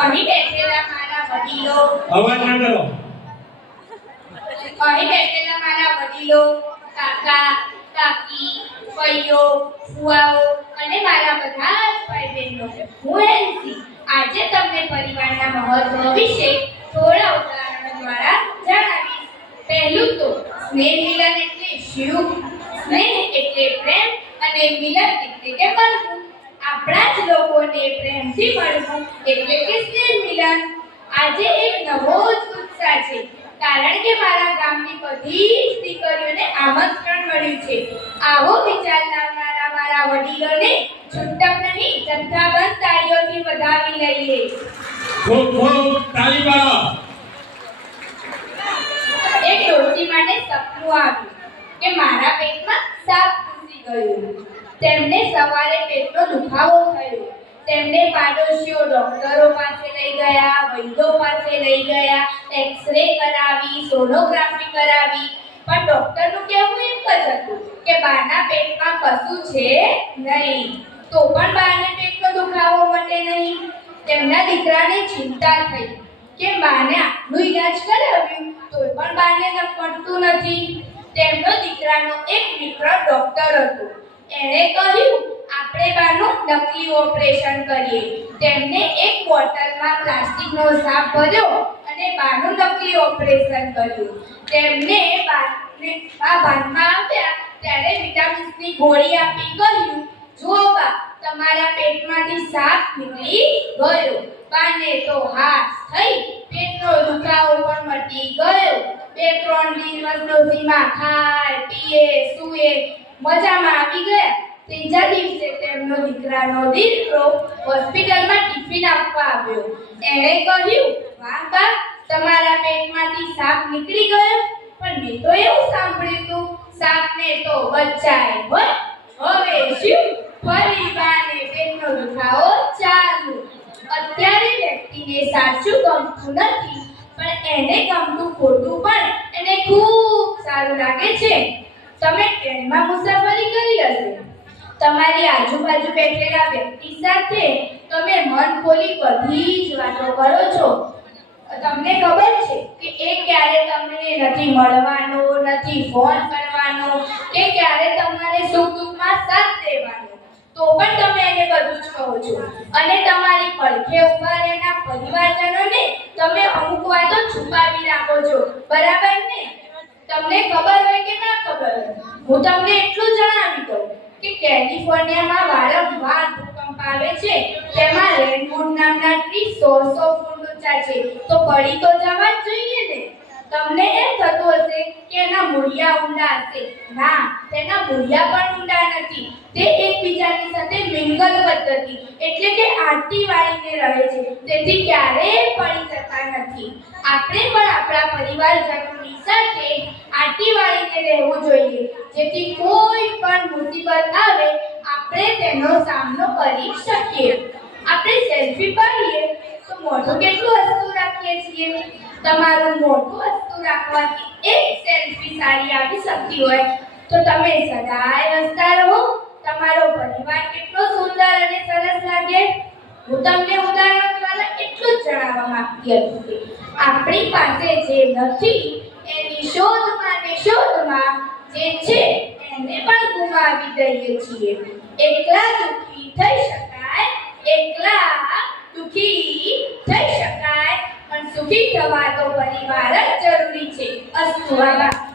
અહીં બેઠેલા મારા વડીલો, અવાજ ના કરો. અહીં બેઠેલા મારા વડીલો, કાકા, કાકી, ફઈઓ, ફુવાઓ અને મારા બધા જ ભાઈ બહેનો, હું એન્સી આજે તમને પરિવારના મહત્વ વિશે થોડા ઉદાહરણો દ્વારા જણાવીશ. પહેલું તો સ્નેહ મિલન એટલે શું? સ્નેહ એટલે પ્રેમ અને મિલન એટલે કે મળવું. આપણા જ લોકોને પ્રેમથી મળવું એટલે કે સ્નેહ મિલન. આજે એક નવો જ ઉત્સાહ છે, કારણ કે મારા ગામની બધી જ દીકરીઓને આમંત્રણ મળ્યું છે. આવો વિચાર લાવનારા મારા વડીલોને છૂટક નહીં, જથ્થાબંધ તાળીઓથી વધાવી લઈએ. ખૂબ ખૂબ તાળી પાડો. એક ડોશી માટે સપનું આવ્યું કે મારા પેટમાં સાપ ઘૂસી ગયું. તેમને સવારે પેટનો દુખાવો થયો. તેમને પાડોશીઓ ડોક્ટરો પાસે લઈ ગયા, વૈદ્યો પાસે લઈ ગયા, એક્સરે કરાવી, સોનોગ્રાફી કરાવી, પણ ડોક્ટરનું કહેવું એક જ હતું કે બાના પેટમાં કશું છે નહીં. તો પણ બાને પેટનો દુખાવો મટે નહીં. તેમના દીકરાને ચિંતા થઈ કે બાને આટલું ઈલાજ કરાવ્યું તો પણ બાને મટતું નથી. તેમનો દીકરાનો એક મિત્ર ડોક્ટર હતો. એણે કહ્યું આપણે બાનું નકલી ઓપરેશન કરીએ. તેમને એક બોટલમાં પ્લાસ્ટિકનો સાપ ભર્યો અને બાનું નકલી ઓપરેશન કર્યું. તેમને બાને ભાનમાં આવ્યા ત્યારે વિટામિન્સની ગોળી આપી કહ્યું, જુઓ બા, તમારા પેટમાંથી સાપ નીકળી ગયો. બાને તો હાશ થઈ, પેટનો દુખાવો પણ મટી ગયો. 2-3 દિવસ ડોશીમાં ખાય, પીએ, સૂએ, મજામાં આવી ગયા. ત્રીજા દિવસે તેમનો દીકરાનો દીકરો હોસ્પિટલમાં ટિફિન આપવા આવ્યો. એણે કહ્યું, વાહ બા, તમારા પેટમાંથી સાપ નીકળી ગયો, પણ મેં તો એવું સાંભળ્યું હતું સાપને તો બચાય હોય. હવે શું? ફરી બાને પેટનો દુખાવો ચાલુ. અત્યારે વ્યક્તિને સાચું ગમતું નથી, પણ એને ગમતું ખોટું પણ એને ખૂબ સારું લાગે છે. તમે ટ્રેનમાં મુસાફરી કરી હશે. તમારી આજુબાજુ બેઠેલા વ્યક્તિ સાથે તમે મન ખોલી બધી જ વાતો કરો છો. તમને ખબર છે કે એ ક્યારે તમને નથી મળવાનો, નથી ફોન કરવાનો કે ક્યારે તમારે સુખ દુઃખમાં સાથ દેવાનો, તો પણ તમે એને બધું જ કહો છો. અને તમારી પડખે ઊભા રહેલા પરિવારજનોને તમે અમુક વાતો છુપાવી રાખો છો, બરાબર ને? તમને ખબર હોય કે ના ખબર હોય, હું તમને એટલું જણાવી દઉં કે કેલિફોર્નિયામાં વારંવાર ભૂકંપ આવે છે. તેમાં રેનવુડ નામના ટ્રી 100 ફૂટ ઊંચા છે, તો પડી તો જવા જ જોઈએ ને. તમને એમ થતું હશે કે એના મૂળિયા ઊંડા હશે. ના, તેના મૂળિયા પણ ઊંડા નથી. તે એકબીજાની સાથે મિંગલ પદ્ધતિ એટલે કે આંટી વાળીને રહે છે, તેથી ક્યારેય પડી જતા નથી. આપણે પણ આપણા પરિવારજનોની સાથે આંટી વાળીને રહેવું જોઈએ, જેથી કોઈ પણ મુસીબત આવે આપણે તેનો સામનો કરી શકીએ. આપણે સેલ્ફી પાડીએ તો મોઢું કેટલું હસતું રાખીએ છીએ. તમારું મોઢું હસતું રાખવાથી એક સેલ્ફી સારી આવી શકતી હોય તો તમે સદાય હસતા રહો. તમારો પરિવાર કેટલો સુંદર અને સરસ લાગે. હું તમને ઉદાહરણ દ્વારા એટલું જ જણાવવા માંગતી હતી કે આપણી પાસે જે નથી એની શોધમાં જે છે એને પણ ગુમાવી દઈએ છીએ. એકલા દુઃખી થઈ શકાય, પણ સુખી થવા તો પરિવાર જ જરૂરી છે. અસ્તુ.